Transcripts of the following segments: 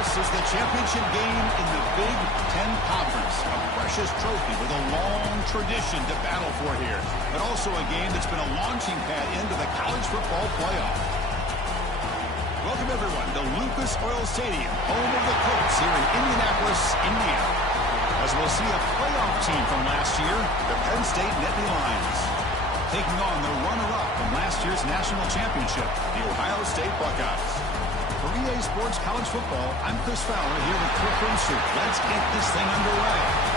This is the championship game in the Big Ten Conference. A precious trophy with a long tradition to battle for here. But also a game that's been a launching pad into the college football playoff. Welcome, everyone, to Lucas Oil Stadium, home of the Colts here in Indianapolis, Indiana. As we'll see a playoff team from last year, the Penn State Nittany Lions, taking on the runner-up from last year's national championship, the Ohio State Buckeyes. For EA Sports College Football, I'm Chris Fowler here with Cliff Rumsford. Let's get this thing underway.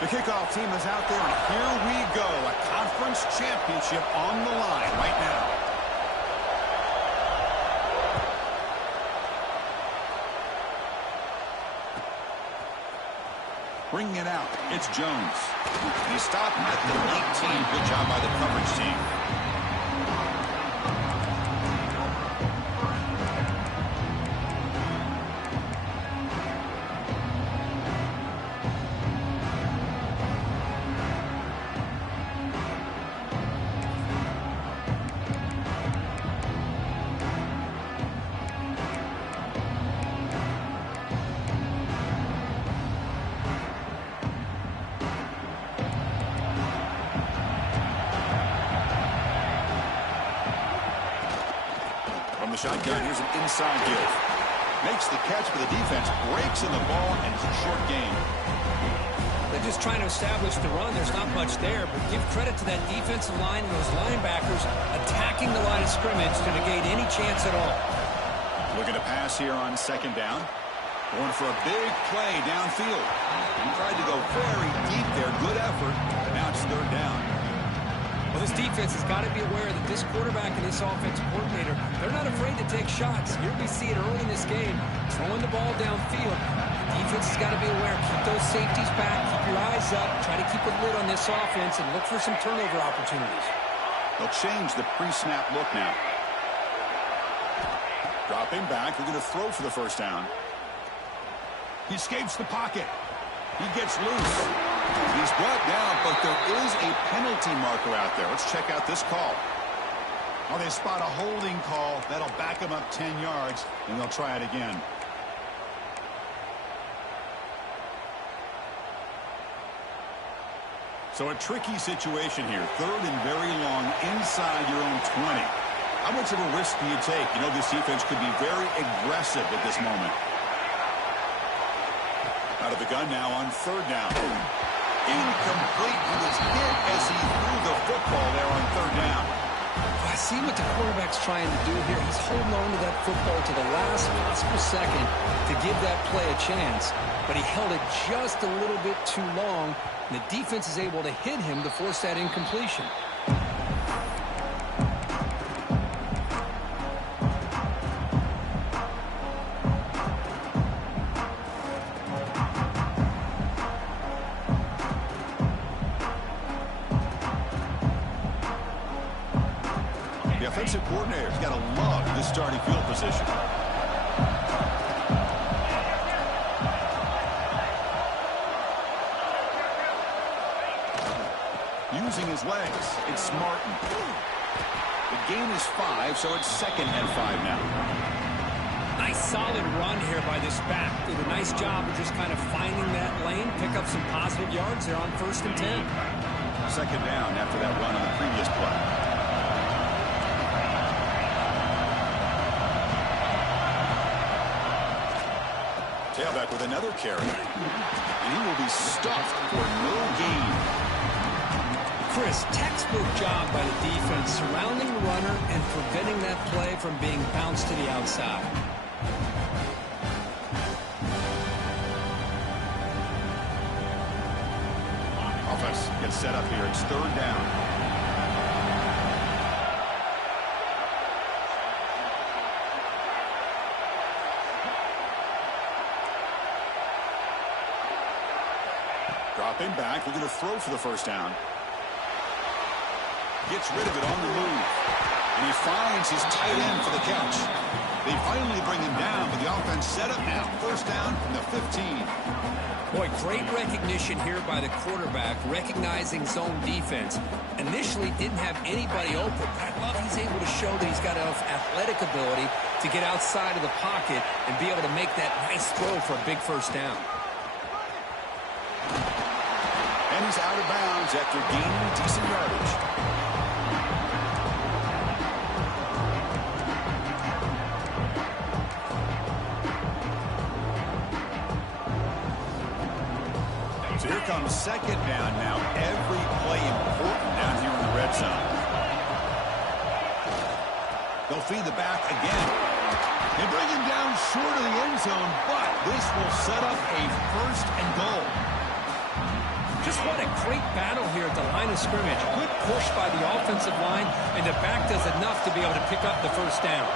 The kickoff team is out there, and here we go. A conference championship on the line right now. Bringing it out, it's Jones. He stopped at the 19. Good job by the coverage team. The shotgun, here's an inside give. Makes the catch, but the defense breaks in the ball, and it's a short game. They're just trying to establish the run. There's not much there, but give credit to that defensive line and those linebackers attacking the line of scrimmage to negate any chance at all. Looking to pass here on second down. Going for a big play downfield. He tried to go very deep there. Good effort, but now it's third down. Well, this defense has got to be aware that this quarterback and this offensive coordinator, they're not afraid to take shots. Here we see it early in this game, throwing the ball downfield. The defense has got to be aware. Keep those safeties back. Keep your eyes up. Try to keep a lid on this offense and look for some turnover opportunities. They'll change the pre-snap look now. Dropping back. They're going to throw for the first down. He escapes the pocket. He gets loose. He's brought down, but there is a penalty marker out there. Let's check out this call. Oh, they spot a holding call. That'll back him up 10 yards, and they'll try it again. So a tricky situation here. Third and very long inside your own 20. How much of a risk do you take? You know, this defense could be very aggressive at this moment. Out of the gun now on third down. Incomplete. He was hit as he threw the football there on third down. I see what the quarterback's trying to do here. He's holding on to that football to the last possible second to give that play a chance. But he held it just a little bit too long, and the defense is able to hit him to force that incompletion. The offensive coordinator's got to love this starting field position. Using his legs, it's Martin. The gain is 5, so it's 2nd and 5 now. Nice solid run here by this back. Did a nice job of just kind of finding that lane, pick up some positive yards there on 1st and 10. 2nd down after that run on the previous play. Tailback with another carry. And he will be stuffed for no gain. Chris, textbook job by the defense, surrounding the runner and preventing that play from being bounced to the outside. Offense gets set up here. It's third down. Dropping back, looking to throw for the first down. Gets rid of it on the move. And he finds his tight end for the catch. They finally bring him down, but the offense set up now. First down from the 15. Boy, great recognition here by the quarterback, recognizing zone defense. Initially didn't have anybody open, but I love he's able to show that he's got enough athletic ability to get outside of the pocket and be able to make that nice throw for a big first down. And he's out of bounds after gaining decent yardage. So here comes second down now. Every play important down here in the red zone. They'll feed the back again. They bring him down short of the end zone, but this will set up a first and goal. Just what a great battle here at the line of scrimmage. Good push by the offensive line, and the back does enough to be able to pick up the first down.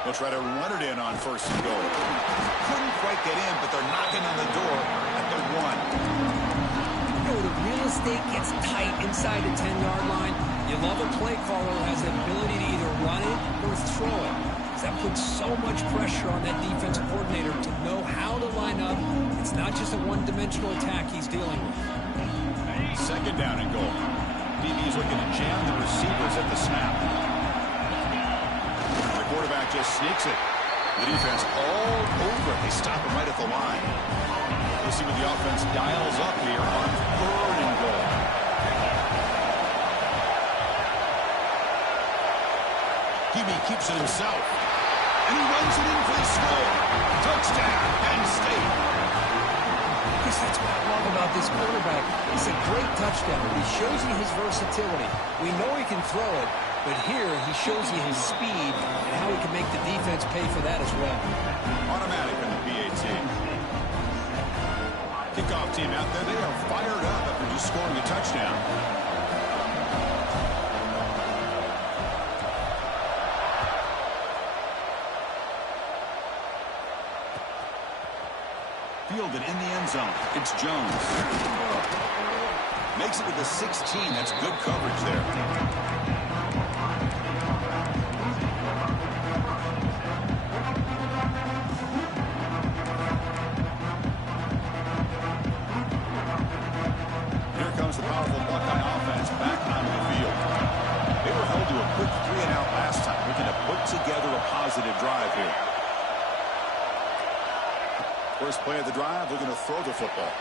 They'll try to run it in on first and goal. Couldn't quite get in, but they're knocking on the door at the 1. You know, the real estate gets tight inside the 10-yard line. You love a play caller who has the ability to either run it or throw it. That puts so much pressure on that defensive coordinator to know how to line up. It's not just a one-dimensional attack he's dealing with. Second down and goal. DB is looking to jam the receivers at the snap. The quarterback just sneaks it. The defense all over it. They stop him right at the line. We'll see what the offense dials up here on third and goal. DB keeps it himself. And he runs it in for the score. Touchdown, Penn State. Chris, that's what I love about this quarterback. It's a great touchdown. He shows you his versatility. We know he can throw it, but here he shows you his speed and how he can make the defense pay for that as well. Automatic on the PAT. Kickoff team out there. They are fired up after just scoring a touchdown. Fielded in the end zone. It's Jones. Makes it to the 16. That's good coverage there. Here comes the powerful Buckeye offense back onto the field. They were held to a quick 3-and-out last time, looking to put together a positive drive here. First play of the drive, looking to throw the football.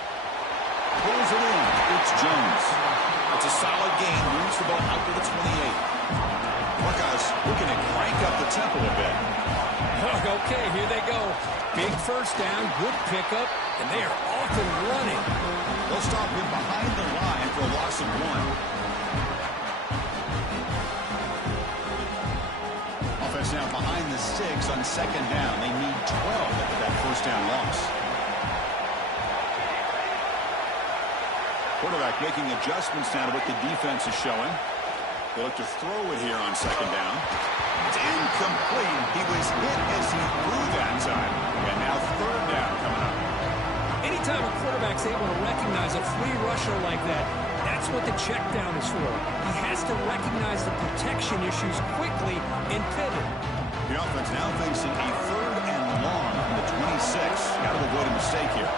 Pulls it in. It's Jones. It's a solid gain. Moves the ball out to the 28. Buckeyes looking to crank up the tempo a bit. Okay, here they go. Big first down, good pickup, and they are off and running. They'll stop him behind the line for a loss of 1. Offense now behind the 6 on second down. They need 12 after that first down loss. Quarterback making adjustments now to what the defense is showing. They look to throw it here on second down. It's incomplete. He was hit as he threw that time. And now third down coming up. Anytime a quarterback's able to recognize a free rusher like that, that's what the check down is for. He has to recognize the protection issues quickly and pivot. The offense now facing a third and long from the 26. Got to avoid a mistake here.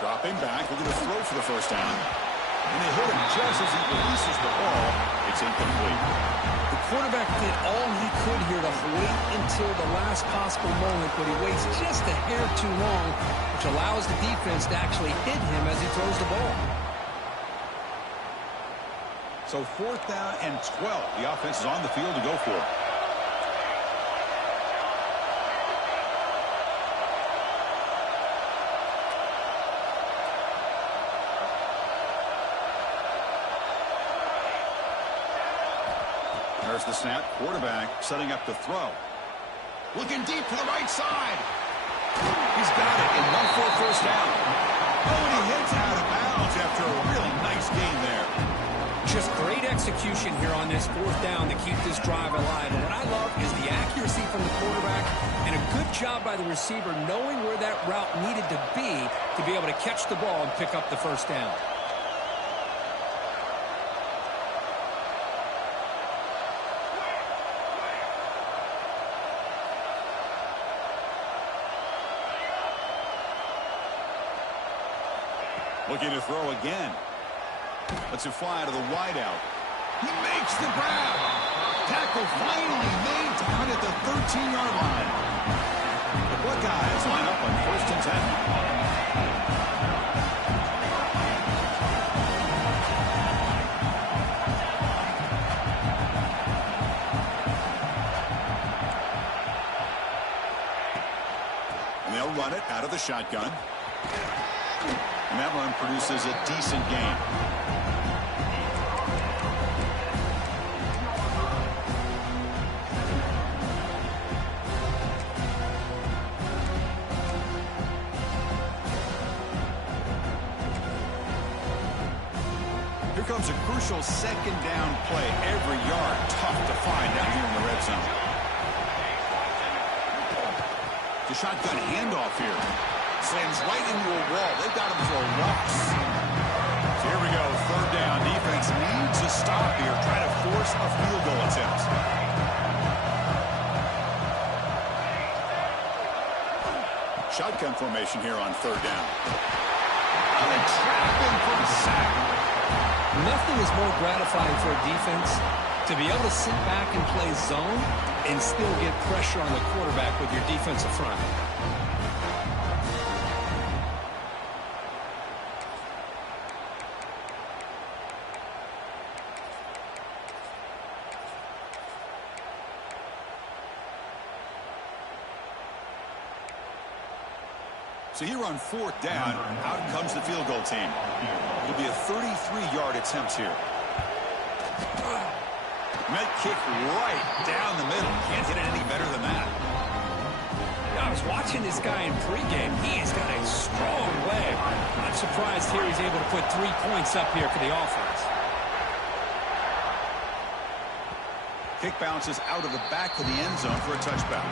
Dropping back, looking to throw for the first down. And they hit him just as he releases the ball. It's incomplete. The quarterback did all he could here to wait until the last possible moment, but he waits just a hair too long, which allows the defense to actually hit him as he throws the ball. So fourth down and 12. The offense is on the field to go for it. There's the snap. Quarterback setting up the throw. Looking deep to the right side. He's got it in 1 for a first down. Oh, and he hits out of bounds after a really nice game there. Just great execution here on this fourth down to keep this drive alive. And what I love is the accuracy from the quarterback and a good job by the receiver knowing where that route needed to be able to catch the ball and pick up the first down. Looking to throw again. Lets it fly to the wideout. He makes the grab. Tackle finally made down at the 13-yard line. The Buckeyes line up on 1st and 10. And they'll run it out of the shotgun. And that run produces a decent gain. Here comes a crucial second down play. Every yard tough to find down here in the red zone. The shotgun handoff here. Slams right into a wall. They've got him for a loss. So here we go. 3rd down. Defense needs a stop here. Try to force a field goal attempt. Shotgun formation here on 3rd down. And they trap him for a sack. Nothing is more gratifying for a defense to be able to sit back and play zone and still get pressure on the quarterback with your defensive front. So here on 4th down, out comes the field goal team. It'll be a 33-yard attempt here. Met kick right down the middle. Can't hit it any better than that. I was watching this guy in pregame. He has got a strong leg. I'm surprised here he's able to put 3 points up here for the offense. Kick bounces out of the back of the end zone for a touchback.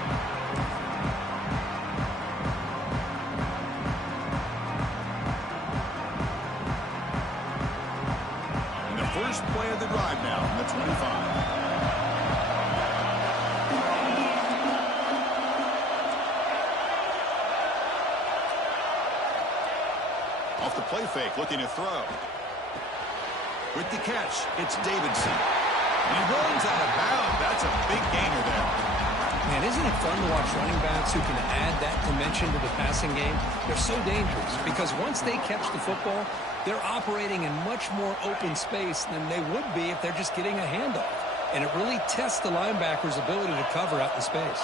First play of the drive now from the 25. Off the play fake, looking to throw. With the catch, it's Davidson. And he runs out of bounds. That's a big gainer there. Man, isn't it fun to watch running backs who can add that dimension to the passing game? They're so dangerous because once they catch the football, they're operating in much more open space than they would be if they're just getting a handoff. And it really tests the linebacker's ability to cover out in space.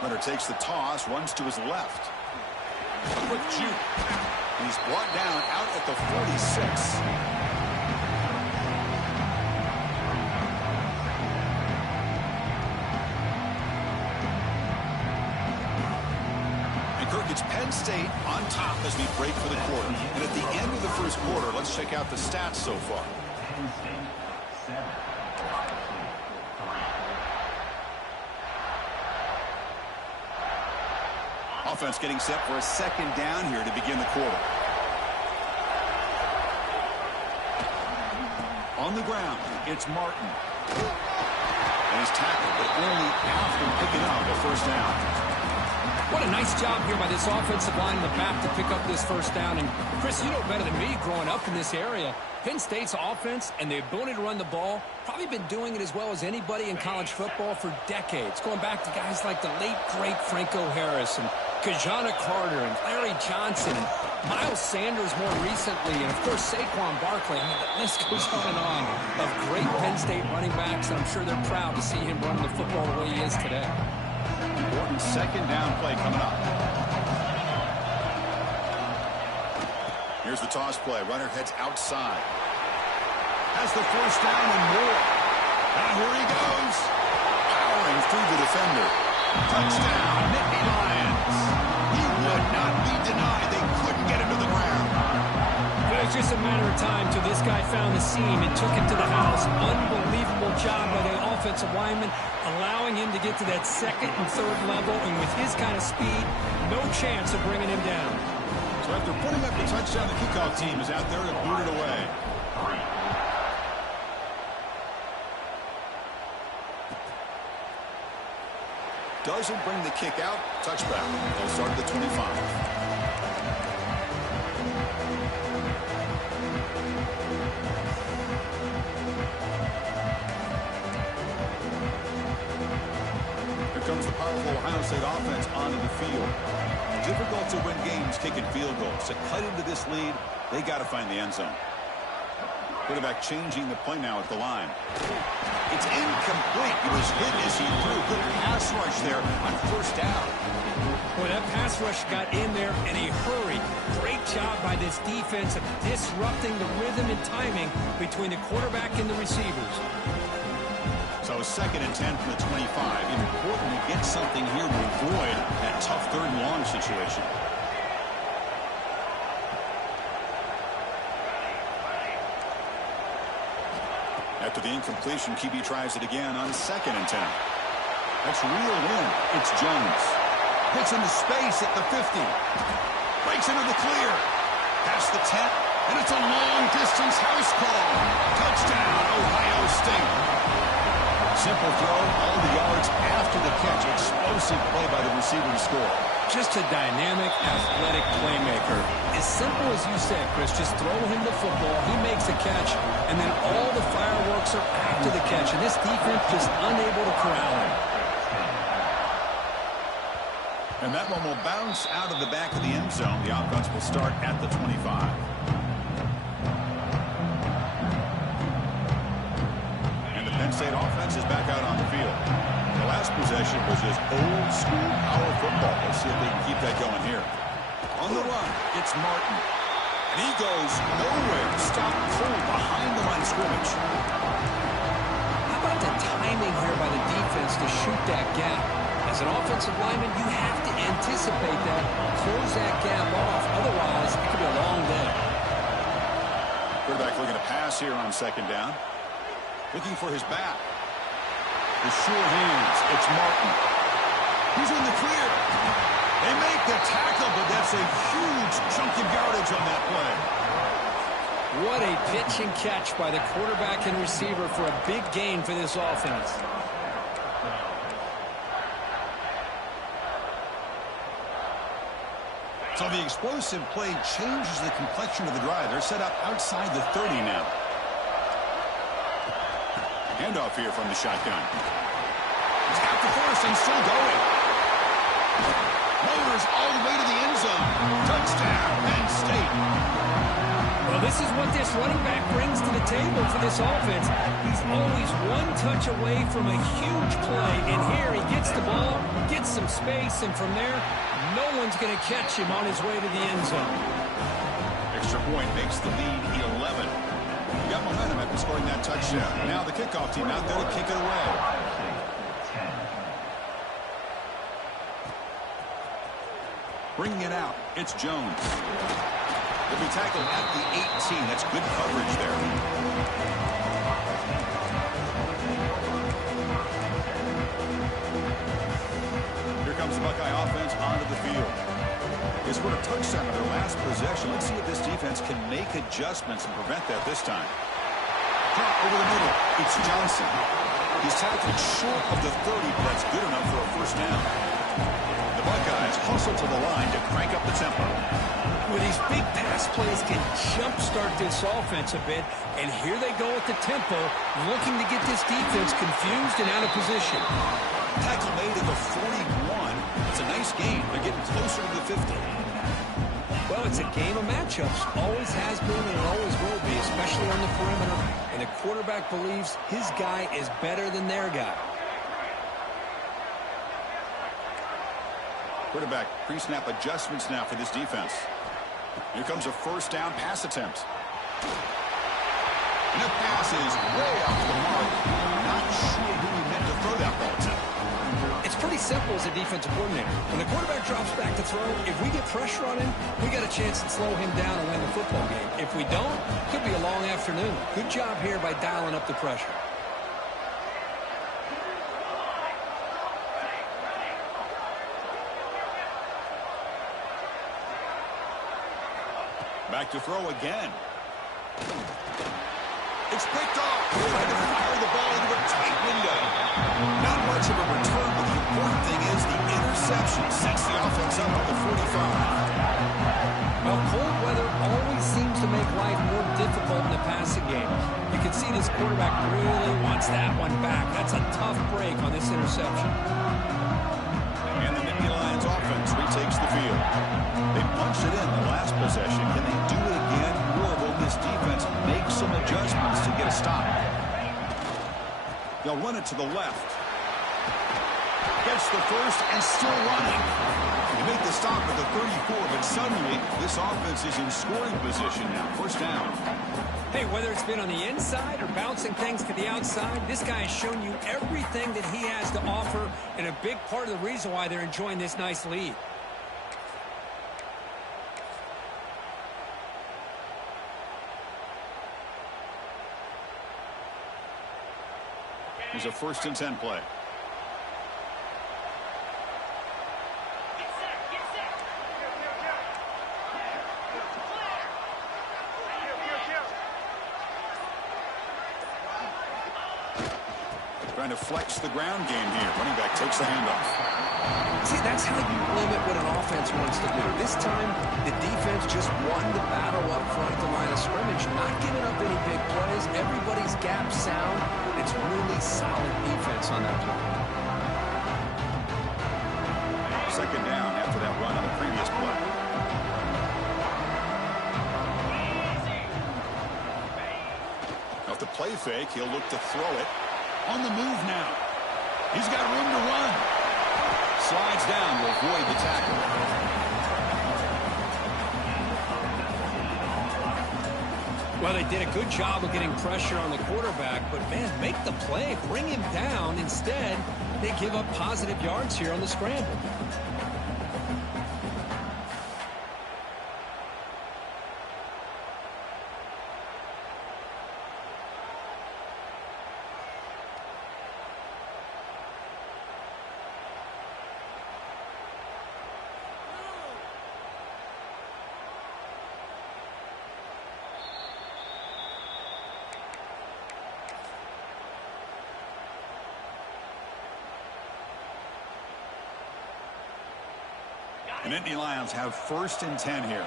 Runner takes the toss, runs to his left. Quick juke. And he's brought down out at the 46. It's Penn State on top as we break for the quarter. And at the end of the first quarter, let's check out the stats so far. Penn State 7. Offense getting set for a second down here to begin the quarter. On the ground, it's Martin. And he's tackled, but only after picking up a first down. What a nice job here by this offensive line in the back to pick up this first down. And, Chris, you know better than me growing up in this area. Penn State's offense and the ability to run the ball probably been doing it as well as anybody in college football for decades. Going back to guys like the late, great Franco Harris and Kajana Carter and Larry Johnson and Miles Sanders more recently. And, of course, Saquon Barkley. I mean, the list goes on and on of great Penn State running backs. And I'm sure they're proud to see him running the football the way he is today. Important second down play coming up. Here's the toss play. Runner heads outside. Has the first down and more. Now here he goes. Powering through the defender. Touchdown, Nittany Lions. He would not be denied. They couldn't get him to the ground. was just a matter of time till this guy found the seam and took it to the house. Unbelievable job by the offensive lineman, allowing him to get to that second and third level, and with his kind of speed, no chance of bringing him down. So after putting up the touchdown, the kickoff team is out there to boot it away. Doesn't bring the kick out. Touchback. They'll start at the 25. Comes the powerful Ohio State offense onto the field. Difficult to win games kicking field goals. To cut into this lead, they got to find the end zone. Quarterback changing the play now at the line. It's incomplete. He was hit as he threw. Good pass rush there on first down. Boy, that pass rush got in there in a hurry. Great job by this defense of disrupting the rhythm and timing between the quarterback and the receivers. So 2nd and 10 from the 25. Important to get something here to avoid that tough 3rd and long situation. After the incompletion, QB tries it again on 2nd and 10. That's reeled in. It's Jones. Hits into space at the 50. Breaks into the clear. Past the 10. And it's a long-distance house call. Touchdown, Ohio State. Simple throw, all the yards after the catch. Explosive play by the receiver to score. Just a dynamic, athletic playmaker. As simple as you said, Chris, just throw him the football, he makes a catch, and then all the fireworks are after the catch, and this defense just unable to corral him. And that one will bounce out of the back of the end zone. The offense will start at the 25. Penn State offense is back out on the field. The last possession was just old school power football. Let's see if they can keep that going here. On the run, it's Martin. And he goes nowhere. Stopped cold behind the line of scrimmage. How about the timing here by the defense to shoot that gap? As an offensive lineman, you have to anticipate that, close that gap off. Otherwise, it could be a long day. Quarterback looking to pass here on 2nd down. Looking for his back. The sure hands. It's Martin. He's in the clear. They make the tackle, but that's a huge chunk of yardage on that play. What a pitch and catch by the quarterback and receiver for a big gain for this offense. So the explosive play changes the complexion of the drive. They're set up outside the 30 now. Handoff here from the shotgun. He's got the first and still going. Motors all the way to the end zone. Touchdown, Penn State. Well, this is what this running back brings to the table for this offense. He's always one touch away from a huge play, and here he gets the ball, gets some space, and from there, no one's going to catch him on his way to the end zone. Extra point makes the lead 11. Got momentum after scoring that touchdown. Now the kickoff team out there to kick it away. Bringing it out, it's Jones. He'll be tackled at the 18. That's good coverage there. Here comes the Buckeye offense onto the field. They scored a touchdown on their last possession. Let's see if this defense can make adjustments and prevent that this time. Drop over the middle. It's Johnson. He's tackled short of the 30, but that's good enough for a first down. The Buckeyes hustle to the line to crank up the tempo. With these big pass plays can jumpstart this offense a bit, and here they go at the tempo, looking to get this defense confused and out of position. Tackle made at the 41. It's a nice game. They're getting closer to the 50. Well, it's a game of matchups. Always has been and it always will be, especially on the perimeter. And the quarterback believes his guy is better than their guy. Quarterback pre-snap adjustments now for this defense. Here comes a first down pass attempt. And the pass is way off the mark. Not sure who he meant to throw that ball to. It's pretty simple as a defensive coordinator. When the quarterback drops back to throw, if we get pressure on him, we got a chance to slow him down and win the football game. If we don't, could be a long afternoon. Good job here by dialing up the pressure. Back to throw again. It's picked off. Trying to fire the ball into a tight window. Not much of a return, but the important thing is the interception sets the offense up at the 45. Well, cold weather always seems to make life more difficult in the passing game. You can see this quarterback really wants that one back. That's a tough break on this interception. And the Nittany Lions offense retakes the field. They punched it in the last possession. Can they do it again? Or will this defense make some adjustments to get a stop? They'll run it to the left. Gets the first and still running. They make the stop at the 34, but suddenly this offense is in scoring position now. First down. Hey, whether it's been on the inside or bouncing things to the outside, this guy has shown you everything that he has to offer, and a big part of the reason why they're enjoying this nice lead. Here's a 1st and 10 play. Trying to flex the ground game here. Running back takes the handoff. See, that's how you limit what an offense wants to do. This time, the defense just won the battle up front at the line of scrimmage, not giving up any big plays. Everybody's gap sound. It's really solid defense on that play. 2nd down after that run on the previous play. Off the play fake, he'll look to throw it. On the move now. He's got room to run. Slides down to avoid the tackle. Well, they did a good job of getting pressure on the quarterback, but, man, make the play. Bring him down. Instead, they give up positive yards here on the scramble. The Nittany Lions have 1st and 10 here.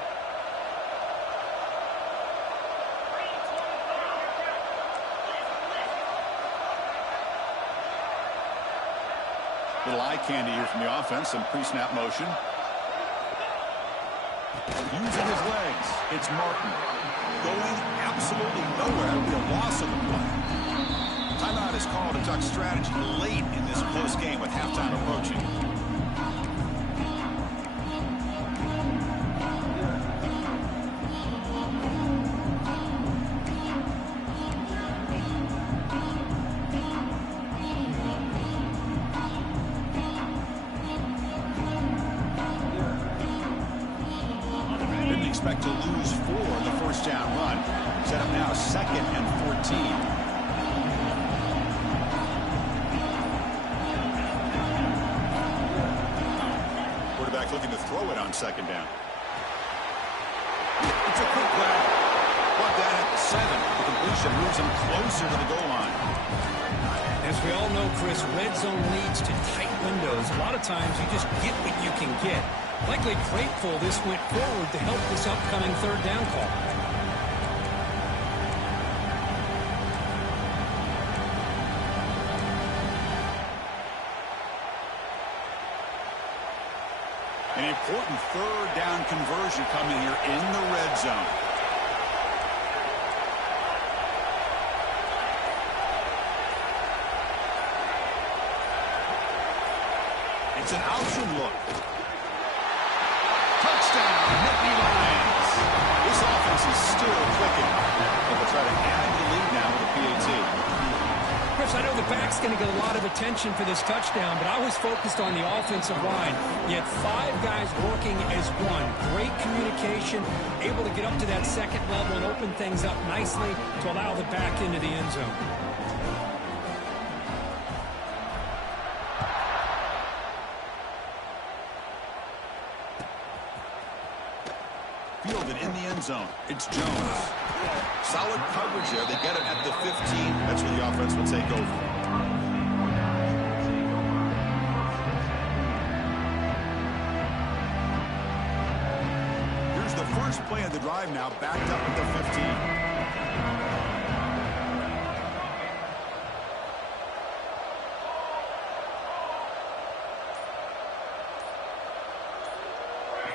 Little eye candy here from the offense. Some pre-snap motion. Using his legs. It's Martin. Going absolutely nowhere. It'll be a loss of the play. Timeout is called to duck strategy late in this close game with halftime approaching. Expect to lose 4 on the 1st down run. Set up now 2nd and 14. Quarterback looking to throw it on 2nd down. It's a quick grab. Brought that at the 7. The completion moves him closer to the goal line. As we all know, Chris, red zone leads to tight windows. A lot of times you just get what you can get. Likely grateful this went forward to help this upcoming 3rd down call. An important 3rd down conversion coming here in the red zone. It's an option look. Touchdown, Nittany Lions. This offense is still clicking. They'll try to add the lead now with a PAT. Chris, I know the back's going to get a lot of attention for this touchdown, but I was focused on the offensive line. You had 5 guys working as one. Great communication, able to get up to that second level and open things up nicely to allow the back into the end zone. Fielded in the end zone. It's Jones. Solid coverage there. They get it at the 15. That's where the offense will take over. Here's the first play of the drive now, backed up at the 15.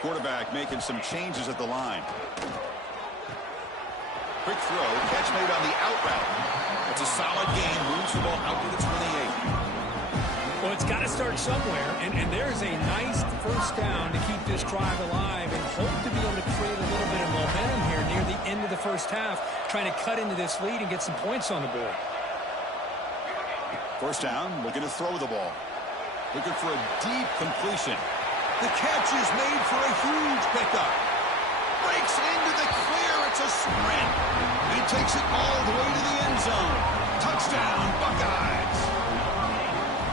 Quarterback making some changes at the line. Quick throw, catch made on the out route. It's a solid gain, moves the ball out to the 28. Well, it's got to start somewhere, and there's a nice first down to keep this drive alive and hope to be able to create a little bit of momentum here near the end of the first half, trying to cut into this lead and get some points on the board. First down, looking to throw the ball. Looking for a deep completion. The catch is made for a huge pickup. Breaks into the clear. It's a sprint. He takes it all the way to the end zone. Touchdown, Buckeyes.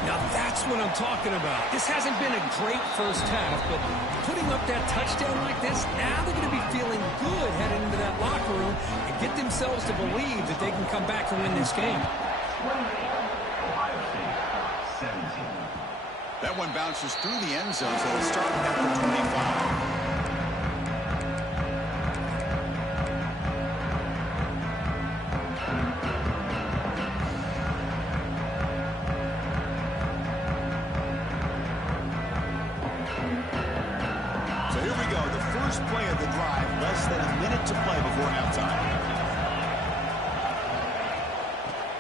Now that's what I'm talking about. This hasn't been a great first half, but putting up that touchdown like this, now they're going to be feeling good heading into that locker room and get themselves to believe that they can come back and win this game. That one bounces through the end zone, so it'll start at the 25. So here we go, the first play of the drive, less than a minute to play before halftime.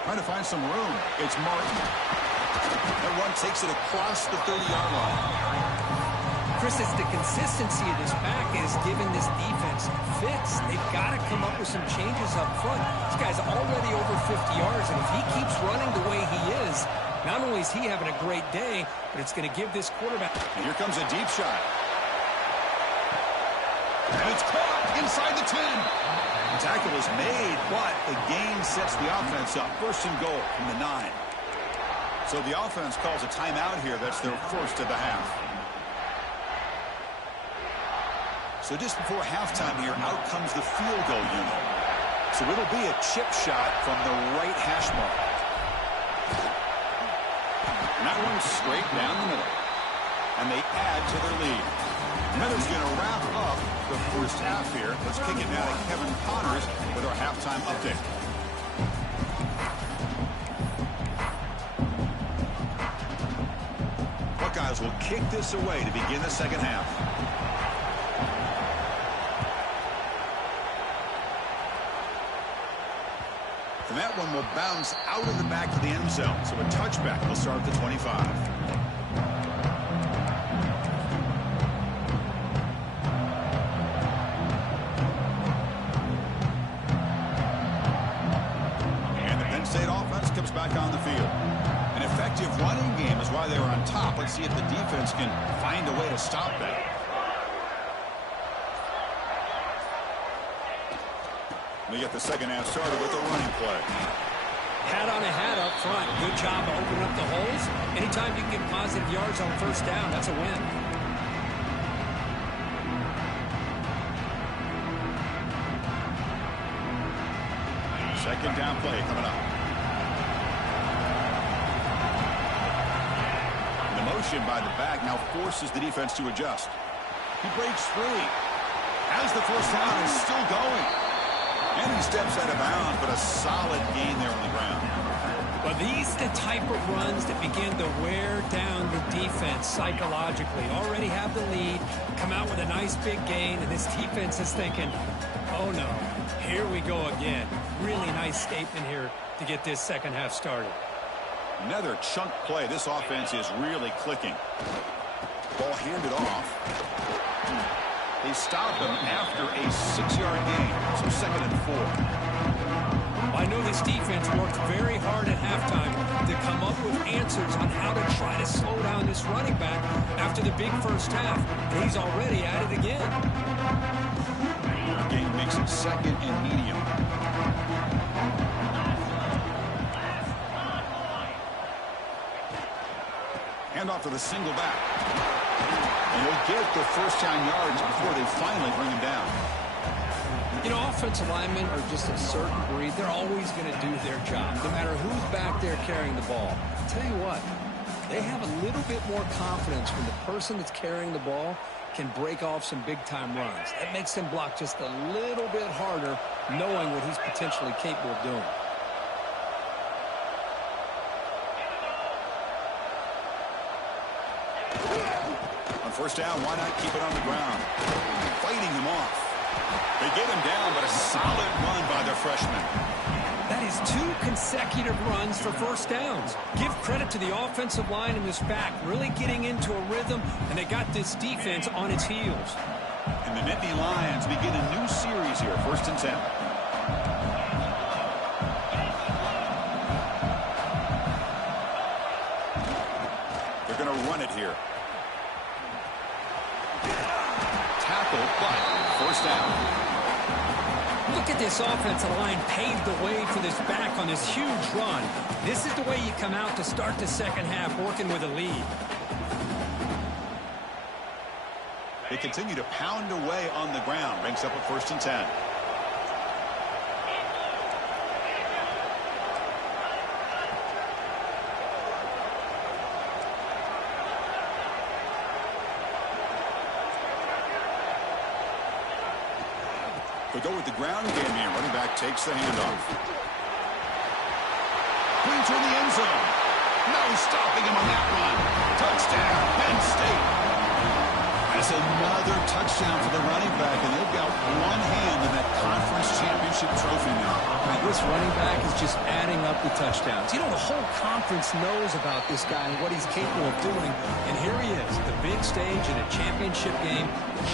Trying to find some room. It's Martin. That one takes it across the 30-yard line. Chris, it's the consistency of this back is giving this defense fits. They've got to come up with some changes up front. This guy's already over 50 yards, and if he keeps running the way he is, not only is he having a great day, but it's going to give this quarterback. And here comes a deep shot. And it's caught inside the 10. The tackle is made, but the gain sets the offense up. First and goal from the 9. So the offense calls a timeout here. That's their first of the half. So just before halftime here, out comes the field goal unit. So it'll be a chip shot from the right hash mark. And that one's straight down the middle. And they add to their lead. Heather's going to wrap up the first half here. Let's kick it now to Kevin Connors with our halftime update. Buckeyes will kick this away to begin the second half. And that one will bounce out of the back of the end zone. So a touchback will start at the 25. And the Penn State offense comes back on the field. An effective running game is why they were on top. Let's see if the defense can find a way to stop that. We get the second half started with a running play. Hat on a hat up front. Good job of opening up the holes. Anytime you can get positive yards on first down, that's a win. Second down play coming up. The motion by the back now forces the defense to adjust. He breaks free. Has the first down and still going. And he steps out of bounds, but a solid gain there on the ground. Well, these are the type of runs that begin to wear down the defense psychologically. Already have the lead, come out with a nice big gain, and this defense is thinking, oh no, here we go again. Really nice statement here to get this second half started. Another chunk play. This offense is really clicking. Ball handed off. They stop him after a 6-yard gain. So second and 4. Well, I know this defense worked very hard at halftime to come up with answers on how to try to slow down this running back after the big first half. And he's already at it again. The game makes it second and medium. Handoff to the single back. And he'll get the first down yards before they finally bring him down. You know, offensive linemen are just a certain breed. They're always going to do their job, no matter who's back there carrying the ball. I'll tell you what, they have a little bit more confidence when the person that's carrying the ball can break off some big-time runs. That makes them block just a little bit harder, knowing what he's potentially capable of doing. On first down, why not keep it on the ground? Fighting him off. They get him down, but a solid run by their freshman. That is 2 consecutive runs for first downs. Give credit to the offensive line in this back, really getting into a rhythm, and they got this defense on its heels. And the Nittany Lions begin a new series here, 1st and 10. They're going to run it here. Tackle, but first down. Look at this offensive line paved the way for this back on this huge run. This is the way you come out to start the second half, working with a lead. They continue to pound away on the ground. Brings up a 1st and 10. They go with the ground game here. Running back takes the handoff. Brings her in the end zone. No stopping him on that run. Touchdown, Penn State. That's another touchdown for the running back, and they've got one hand in that conference championship trophy now. This running back is just adding up the touchdowns. You know, the whole conference knows about this guy and what he's capable of doing. And here he is, the big stage in a championship game,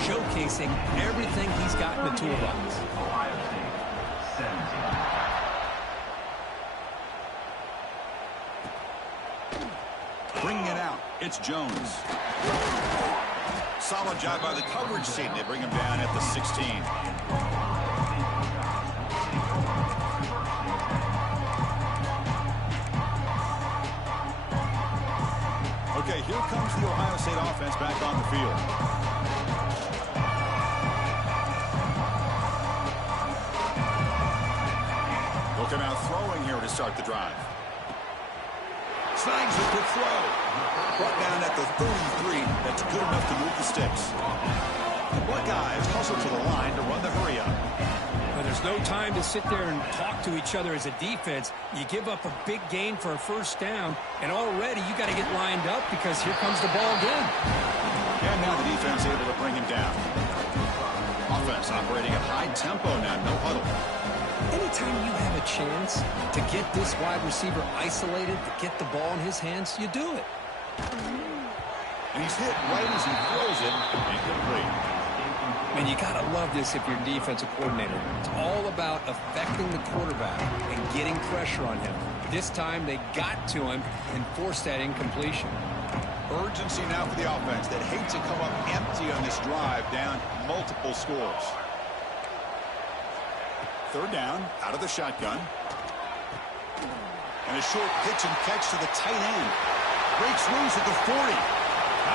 showcasing everything he's got in the toolbox. Ohio State, 17. Bringing it out, it's Jones. Solid job by the coverage team. They bring him down at the 16. Okay, here comes the Ohio State offense back on the field. Looking out throwing here to start the drive. Snags a quick throw. Brought down at the 33. That's good enough to move the sticks. The Buckeyes hustle to the line to run the hurry up. Well, there's no time to sit there and talk to each other as a defense. You give up a big gain for a first down, and already you got to get lined up because here comes the ball again. And now the defense able to bring him down. Offense operating at high tempo now, no huddle. Anytime you have a chance to get this wide receiver isolated, to get the ball in his hands, you do it. And he's hit right as he throws it. Incomplete. Man, you got to love this if you're a defensive coordinator. It's all about affecting the quarterback and getting pressure on him. This time they got to him and forced that incompletion. Urgency now for the offense that hates to come up empty on this drive, down multiple scores. Third down, out of the shotgun. And a short pitch and catch to the tight end. Breaks loose at the 40.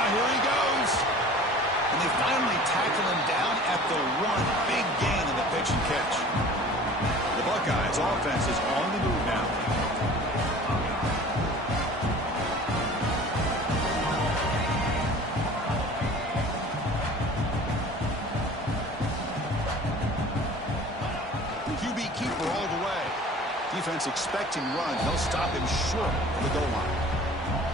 Here he goes. And they finally tackle him down at the 1. Big gain in the pitch and catch. The Buckeyes offense is on the move now. QB keeper all the way. Defense expecting run. They'll stop him short of the goal line.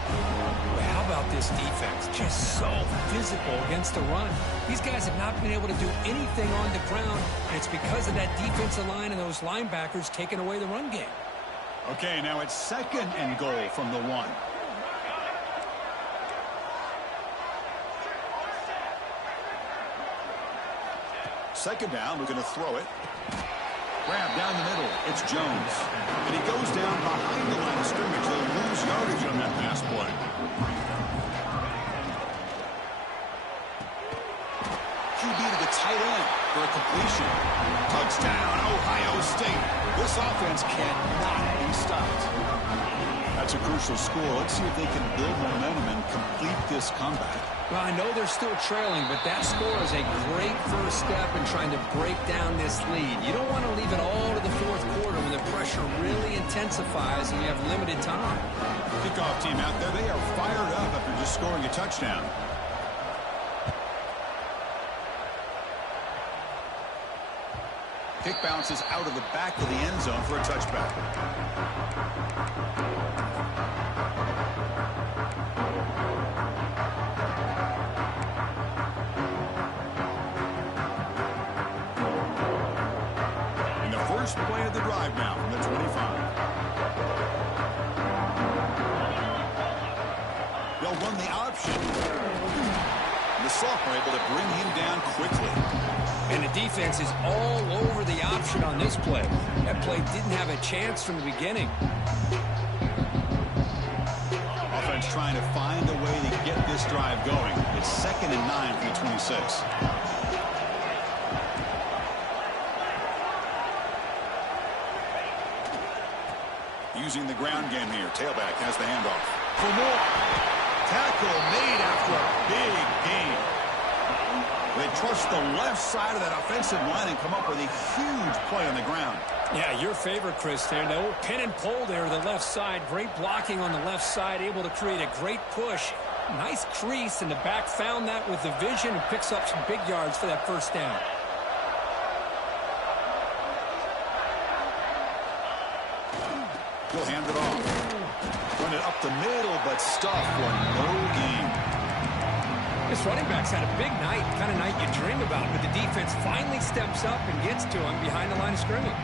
Well, how about this defense? Just so physical against the run. These guys have not been able to do anything on the ground, and it's because of that defensive line and those linebackers taking away the run game. Okay, now it's 2nd and goal from the 1. Second down, we're going to throw it. Grab down the middle. It's Jones. And he goes down behind the line of scrimmage. They'll lose yardage on that pass play. QB to the tight end for a completion. Touchdown, Ohio State. This offense cannot be stopped. That's a crucial score. Let's see if they can build momentum and complete this comeback. Well, I know they're still trailing, but that score is a great first step in trying to break down this lead. You don't want to leave it all to the fourth quarter when the pressure really intensifies and you have limited time. Kickoff team out there, they are fired up after just scoring a touchdown. Kick bounces out of the back of the end zone for a touchback. And the first play of the drive now from the 25. They'll run the option. And the sophomore able to bring him down quickly. And the defense is all over the option on this play. That play didn't have a chance from the beginning. Offense trying to find a way to get this drive going. It's 2nd and 9 from the 26. Using the ground game here. Tailback has the handoff. For more. Tackle made after a big gain. They trust the left side of that offensive line and come up with a huge play on the ground. Yeah, your favorite, Chris, there. The old pin and pull there to the left side. Great blocking on the left side, able to create a great push. Nice crease, and the back found that with the vision and picks up some big yards for that first down. He'll hand it off. Run it up the middle, but stuff for no gain. This running back's had a big night, kind of night you dream about, but the defense finally steps up and gets to him behind the line of scrimmage.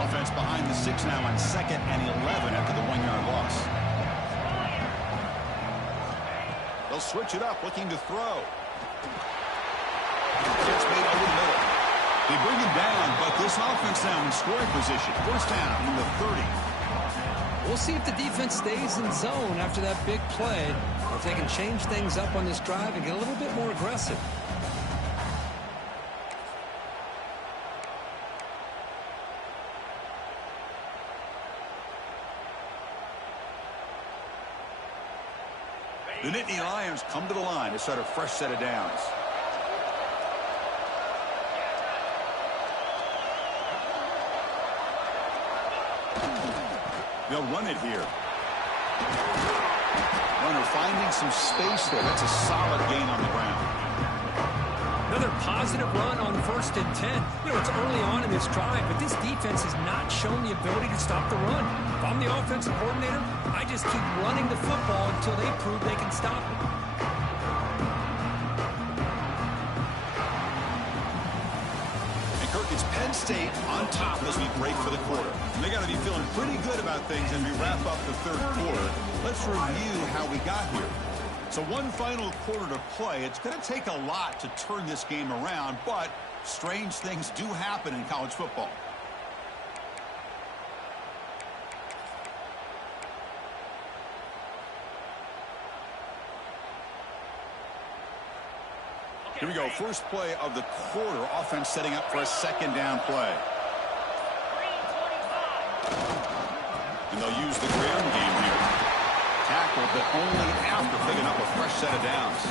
Offense behind the 6 now on 2nd and 11 after the 1-yard loss. They'll switch it up, looking to throw. Gets made over the middle. They bring him down, but this offense now in scoring position. First down from the 30. We'll see if the defense stays in zone after that big play, or if they can change things up on this drive and get a little bit more aggressive. The Nittany Lions come to the line to start a fresh set of downs. They'll run it here. Runner finding some space there. That's a solid gain on the ground. Another positive run on 1st and 10. You know, it's early on in this drive, but this defense has not shown the ability to stop the run. If I'm the offensive coordinator, I just keep running the football until they prove they can stop it. It's Penn State on top as we break for the quarter. And they got to be feeling pretty good about things as we wrap up the 3rd quarter. Let's review how we got here. So one final quarter to play. It's going to take a lot to turn this game around, but strange things do happen in college football. Here we go. First play of the quarter. Offense setting up for a 2nd down play. And they'll use the ground game here. Tackle, but only after picking up a fresh set of downs.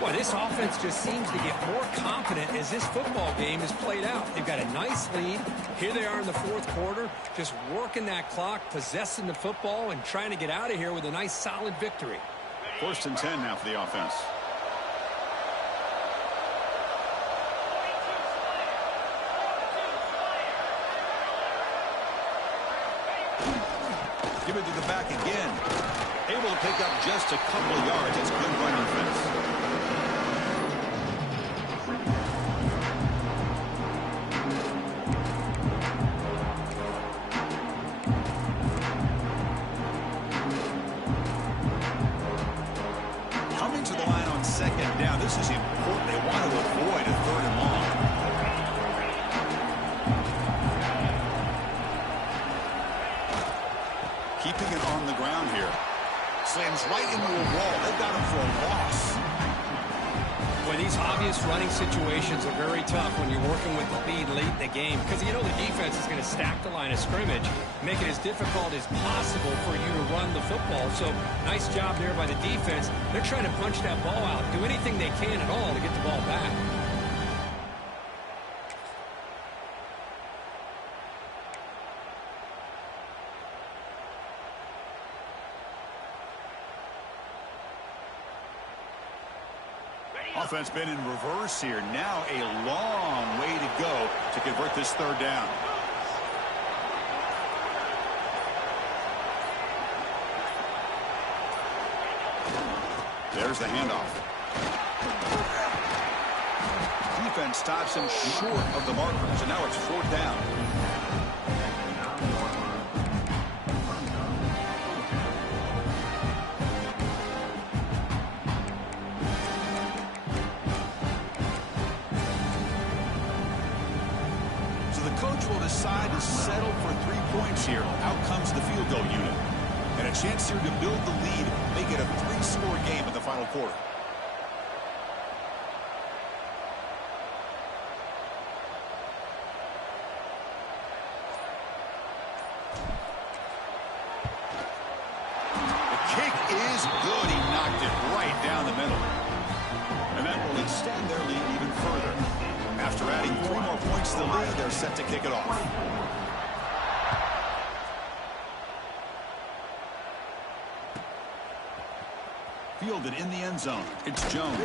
Boy, this offense just seems to get more confident as this football game is played out. They've got a nice lead. Here they are in the 4th quarter, just working that clock, possessing the football, and trying to get out of here with a nice, solid victory. 1st and 10 now for the offense. Give it to the back again. Able to pick up just a couple of yards. That's good run defense. Coming to the line on 2nd down. keeping it on the ground here. Slams right into a wall. They've got him for a loss. Boy, these obvious running situations are very tough when you're working with the lead late in the game because you know the defense is going to stack the line of scrimmage, make it as difficult as possible for you to run the football. So nice job there by the defense. They're trying to punch that ball out, do anything they can at all to get the ball back. Offense been in reverse here. Now a long way to go to convert this third down. There's the handoff. Defense stops him short of the marker, so now it's fourth down. Decide to settle for 3 points here. Out comes the field goal unit. And a chance here to build the lead, make it a 3-score game in the final quarter. The kick is good. He knocked it right down the middle. And that will extend their lead even further. After adding 3 more points to the lead, they're set to kick it off. Fielded in the end zone. It's Jones.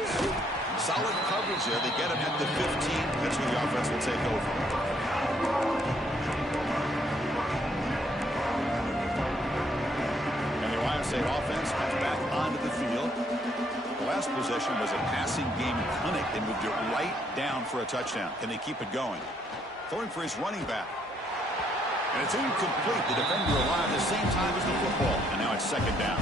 Solid coverage there. They get him at the 15. That's where the offense will take over. And the Ohio State offense comes back onto the field. The last possession was a passing game clinic. They moved it right down for a touchdown. Can they keep it going? Throwing for his running back. And it's incomplete. The defender alive at the same time as the football. And now it's second down.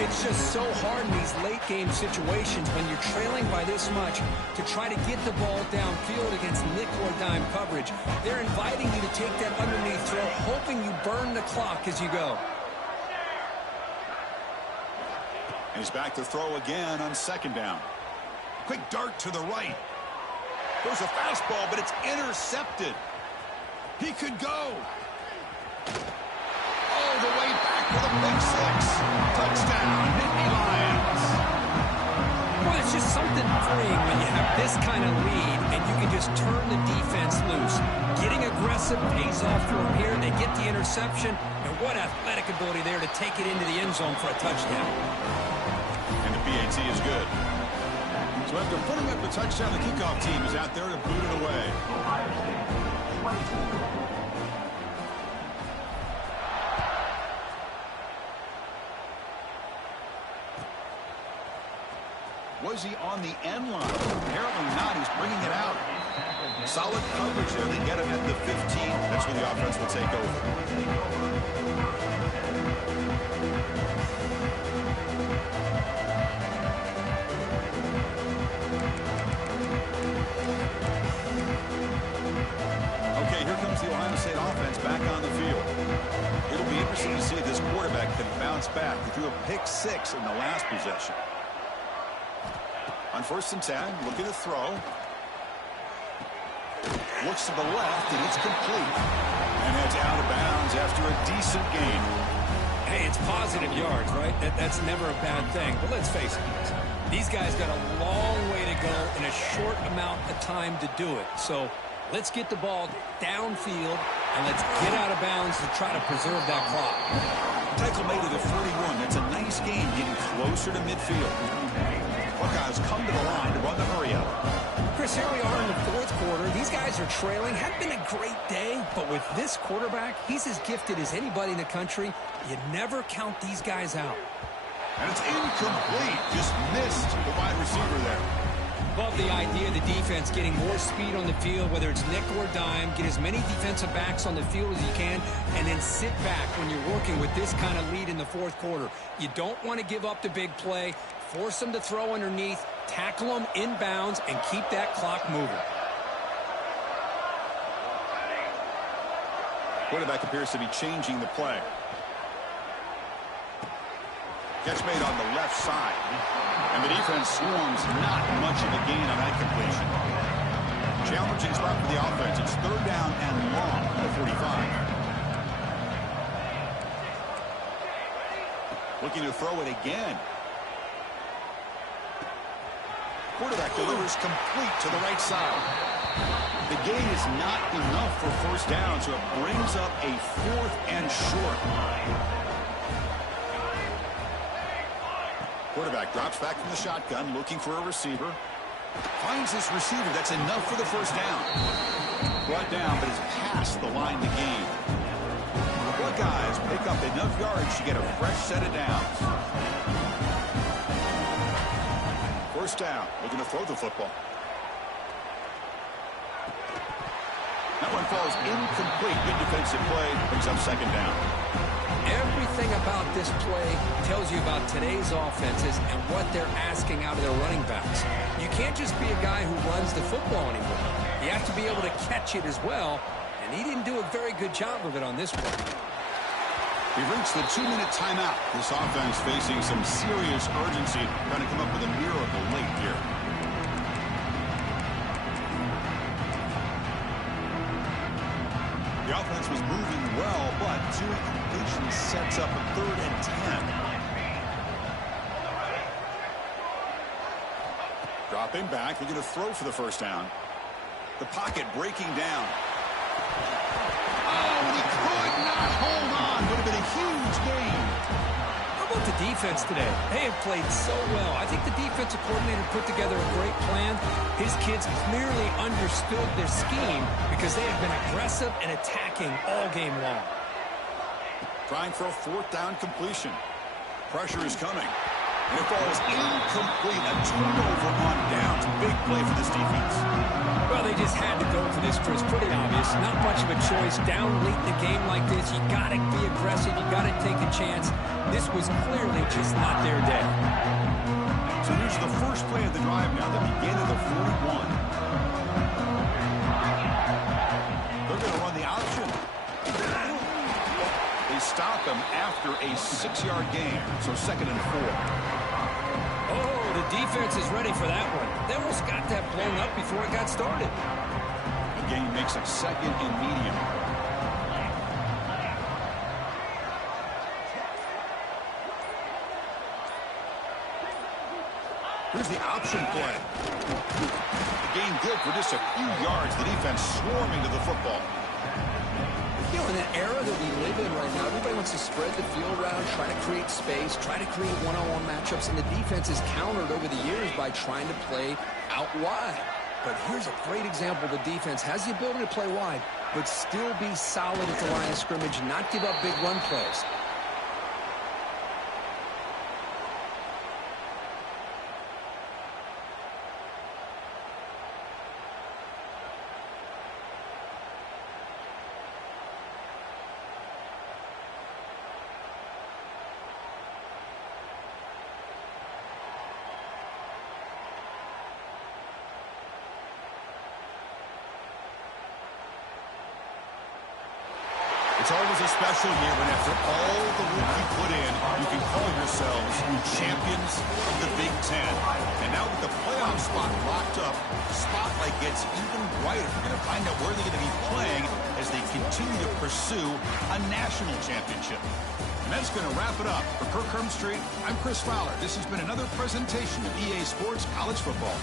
It's just so hard in these late game situations when you're trailing by this much to try to get the ball downfield against nickel or dime coverage. They're inviting you to take that underneath throw, hoping you burn the clock as you go. And he's back to throw again on second down. Quick dart to the right. There's a fastball, but it's intercepted. He could go. All the way back with a big 6. Touchdown, Nittany Lions. Well, it's just something freeing when you have this kind of lead and you can just turn the defense loose. Getting aggressive pays off for them here. They get the interception, and what athletic ability there to take it into the end zone for a touchdown. And the PAT is good. So after putting up the touchdown, the kickoff team is out there to boot it away. Ohio State, 22. Was he on the end line? Apparently not. He's bringing it out. Solid coverage there. They get him at the 15. That's where the offense will take over. Okay, here comes the Ohio State offense back on the field. It'll be interesting to see if this quarterback can bounce back. He threw a pick 6 in the last possession. On 1st and 10, looking to throw. Looks to the left, and it's complete. And heads out of bounds after a decent gain. Hey, it's positive yards, right? That's never a bad thing. But let's face it, these guys got a long way to go in a short amount of time to do it. So let's get the ball downfield, and let's get out of bounds to try to preserve that clock. Tackle made to the 41. That's a nice game, getting closer to midfield. Buckeyes come to the line to run the hurry up. Chris, here we are in the 4th quarter. These guys are trailing. Had been a great day, but with this quarterback, he's as gifted as anybody in the country. You never count these guys out. And it's incomplete. Just missed the wide receiver there. Love the idea of the defense getting more speed on the field, whether it's nickel or dime, get as many defensive backs on the field as you can, and then sit back when you're working with this kind of lead in the 4th quarter. You don't want to give up the big play. Force them to throw underneath, tackle them inbounds, and keep that clock moving. Quarterback appears to be changing the play. Catch made on the left side. And the defense swarms not much of a gain on that completion. Challenging spot for the offense. It's third down and long at the 45. Looking to throw it again. Quarterback delivers complete to the right side. The gain is not enough for first down, so it brings up a 4th and short. Quarterback drops back from the shotgun, looking for a receiver. Finds this receiver. That's enough for the first down. Brought down, but it's past the line to gain. The Buckeyes pick up enough yards to get a fresh set of downs. First down. Looking to throw the football. That one falls incomplete. Good defensive play. Brings up second down. Everything about this play tells you about today's offenses and what they're asking out of their running backs. You can't just be a guy who runs the football anymore. You have to be able to catch it as well, and he didn't do a very good job of it on this one. We've reached the 2-minute timeout. This offense facing some serious urgency, trying to come up with a miracle late here. The offense was moving well, but 2 incompletions sets up a 3rd and 10. Dropping back, they're going to throw for the first down. The pocket breaking down. Oh, he could not hold on. Would have been a huge gain. How about the defense today? They have played so well. I think the defensive coordinator put together a great plan. His kids clearly understood their scheme because they have been aggressive and attacking all game long. Trying for a 4th down completion. Pressure is coming. And it falls incomplete. A turnover on downs. Big play for this defense. Well, they just had to go for this, Chris. Pretty obvious. Not much of a choice. Down late in the game like this, you got to be aggressive. You got to take a chance. This was clearly just not their day. So here's the first play of the drive now, the beginning of the 41. They're going to run the option. They stop him after a 6-yard gain, so 2nd and 4. Oh, the defense is ready for that one. They almost got that blown up before it got started. The gain makes it 2nd and medium. Here's the option play. The gain good for just a few yards. The defense swarming to the football. You know, in an era that we live in right now, everybody wants to spread the field around, try to create space, try to create one-on-one matchups, and the defense is countered over the years by trying to play out wide. But here's a great example. The defense has the ability to play wide, but still be solid at the line of scrimmage, not give up big run plays. It's always a special year when after all the work you put in, you can call yourselves champions of the Big Ten. And now with the playoff spot locked up, the spotlight gets even brighter. We're going to find out where they're going to be playing as they continue to pursue a national championship. And that's going to wrap it up. For Kirk Street, I'm Chris Fowler. This has been another presentation of EA Sports College Football.